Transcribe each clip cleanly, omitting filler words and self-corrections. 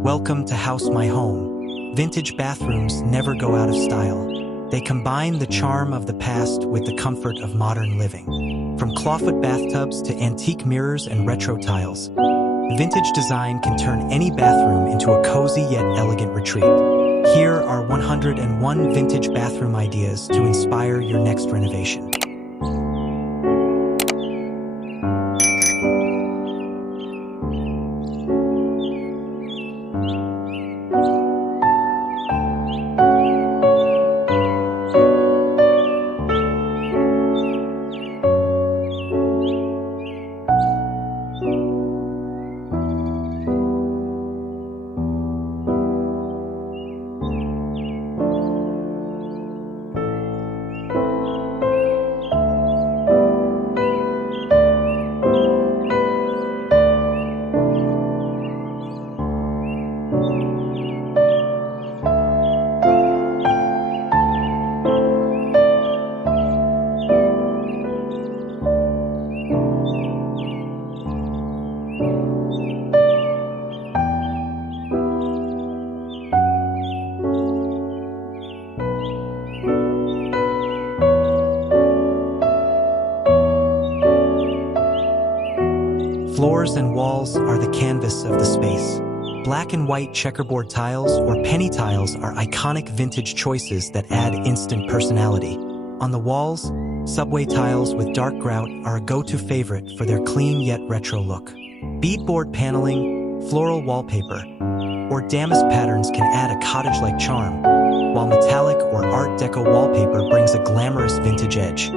Welcome to House My Home. Vintage bathrooms never go out of style. They combine the charm of the past with the comfort of modern living. From clawfoot bathtubs to antique mirrors and retro tiles, vintage design can turn any bathroom into a cozy yet elegant retreat. Here are 101 vintage bathroom ideas to inspire your next renovation. Floors and walls are the canvas of the space. Black and white checkerboard tiles or penny tiles are iconic vintage choices that add instant personality. On the walls, subway tiles with dark grout are a go-to favorite for their clean yet retro look. Beadboard paneling, floral wallpaper, or damask patterns can add a cottage-like charm, while metallic or Art Deco wallpaper brings a glamorous vintage edge.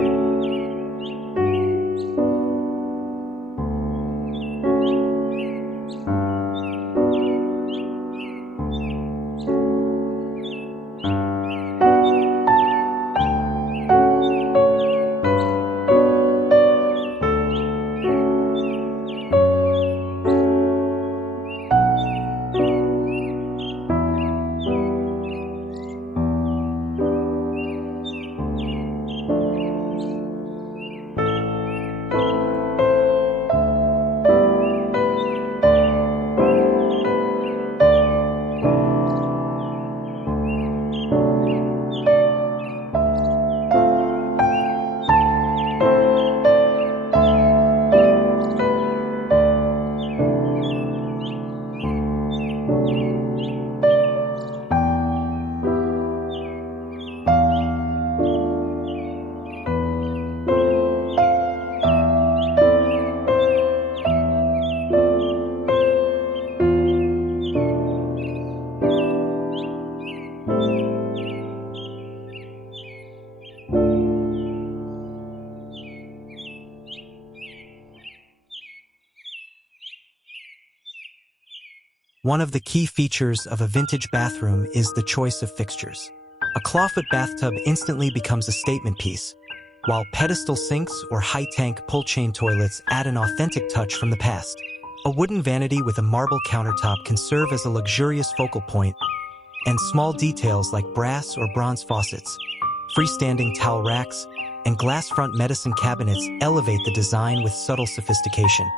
One of the key features of a vintage bathroom is the choice of fixtures. A clawfoot bathtub instantly becomes a statement piece, while pedestal sinks or high-tank pull-chain toilets add an authentic touch from the past. A wooden vanity with a marble countertop can serve as a luxurious focal point, and small details like brass or bronze faucets, freestanding towel racks, and glass front medicine cabinets elevate the design with subtle sophistication.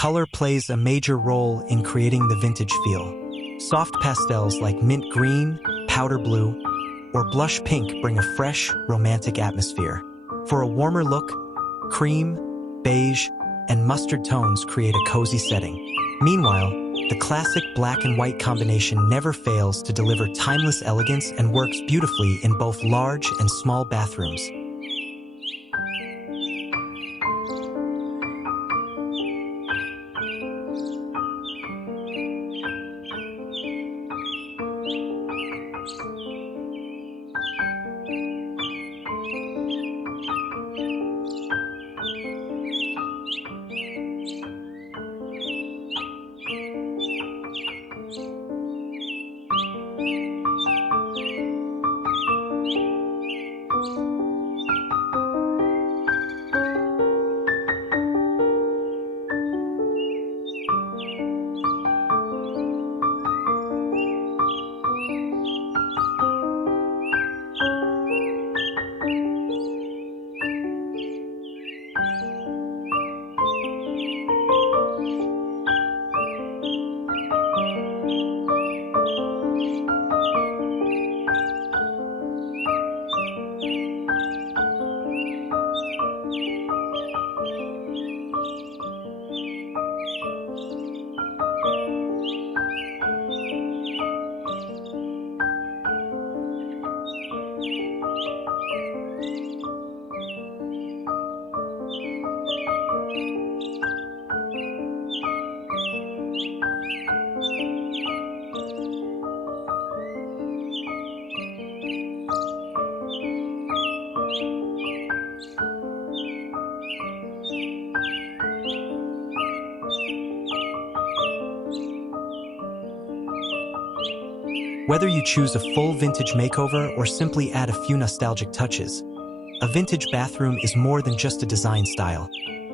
Color plays a major role in creating the vintage feel. Soft pastels like mint green, powder blue, or blush pink bring a fresh, romantic atmosphere. For a warmer look, cream, beige, and mustard tones create a cozy setting. Meanwhile, the classic black and white combination never fails to deliver timeless elegance and works beautifully in both large and small bathrooms. Whether you choose a full vintage makeover or simply add a few nostalgic touches, a vintage bathroom is more than just a design style.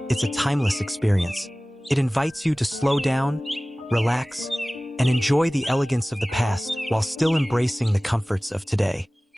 It's a timeless experience. It invites you to slow down, relax, and enjoy the elegance of the past while still embracing the comforts of today.